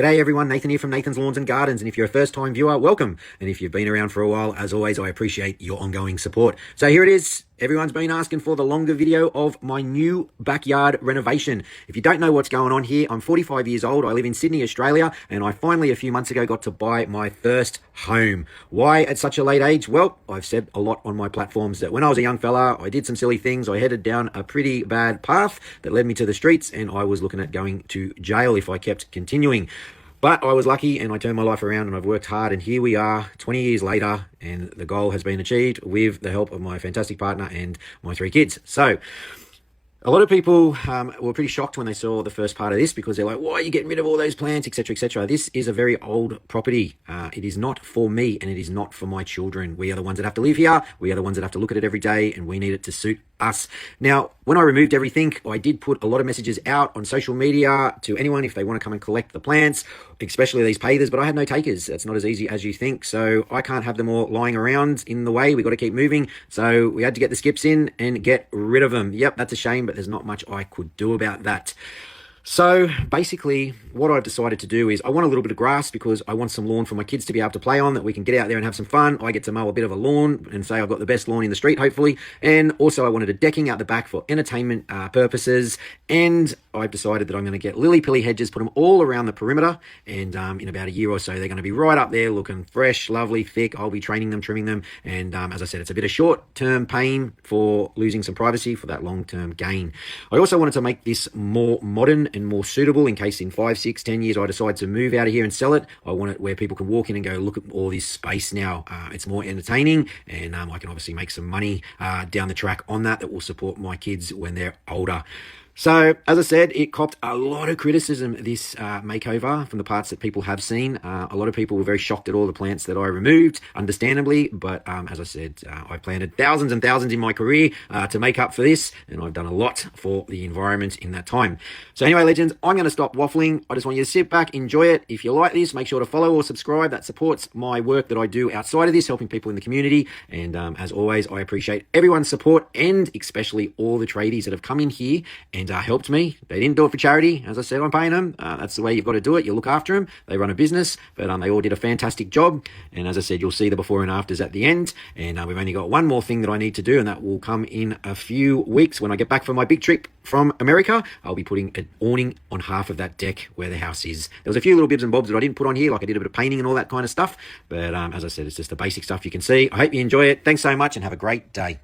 G'day everyone, Nathan here from Nathan's Lawns and Gardens, and if you're a first time viewer, welcome. And if you've been around for a while, as always, I appreciate your ongoing support. So here it is. Everyone's been asking for the longer video of my new backyard renovation. If you don't know what's going on here, I'm 45 years old. I live in Sydney, Australia, and I finally a few months ago got to buy my first home. Why at such a late age? Well, I've said a lot on my platforms that when I was a young fella, I did some silly things. I headed down a pretty bad path that led me to the streets, and I was looking at going to jail if I kept continuing. But I was lucky and I turned my life around and I've worked hard, and here we are 20 years later and the goal has been achieved with the help of my fantastic partner and my 3 kids. So a lot of people were pretty shocked when they saw the first part of this, because they're like, why are you getting rid of all those plants, etc., etc. This is a very old property. It is not for me and it is not for my children. We are the ones that have to live here. We are the ones that have to look at it every day, and we need it to suit us. Now, when I removed everything, I did put a lot of messages out on social media to anyone if they want to come and collect the plants, especially these pathers, but I had no takers. It's not as easy as you think, so I can't have them all lying around in the way. We got to keep moving, so we had to get the skips in and get rid of them. Yep, that's a shame, but there's not much I could do about that. So basically what I've decided to do is I want a little bit of grass because I want some lawn for my kids to be able to play on, that we can get out there and have some fun. I get to mow a bit of a lawn and say I've got the best lawn in the street, hopefully. And also I wanted a decking out the back for entertainment purposes. And I've decided that I'm going to get lily-pilly hedges, put them all around the perimeter. And in about a year or so, they're going to be right up there looking fresh, lovely, thick. I'll be training them, trimming them. And as I said, it's a bit of short-term pain for losing some privacy for that long-term gain. I also wanted to make this more modern and more suitable in case in 5, 6, 10 years I decide to move out of here and sell it. I want it where people can walk in and go, look at all this space now. It's more entertaining, and I can obviously make some money down the track on that will support my kids when they're older. So, as I said, it copped a lot of criticism, this makeover, from the parts that people have seen. A lot of people were very shocked at all the plants that I removed, understandably. But as I said, I planted thousands and thousands in my career to make up for this. And I've done a lot for the environment in that time. So anyway, legends, I'm going to stop waffling. I just want you to sit back, enjoy it. If you like this, make sure to follow or subscribe. That supports my work that I do outside of this, helping people in the community. And as always, I appreciate everyone's support, and especially all the tradies that have come in here and helped me. They didn't do it for charity. As I said, I'm paying them. That's the way you've got to do it. You look after them. They run a business, but they all did a fantastic job. And as I said, you'll see the before and afters at the end. And we've only got one more thing that I need to do, and that will come in a few weeks when I get back from my big trip from America. I'll be putting an awning on half of that deck where the house is. There was a few little bibs and bobs that I didn't put on here, like I did a bit of painting and all that kind of stuff. But as I said, it's just the basic stuff you can see. I hope you enjoy it. Thanks so much and have a great day.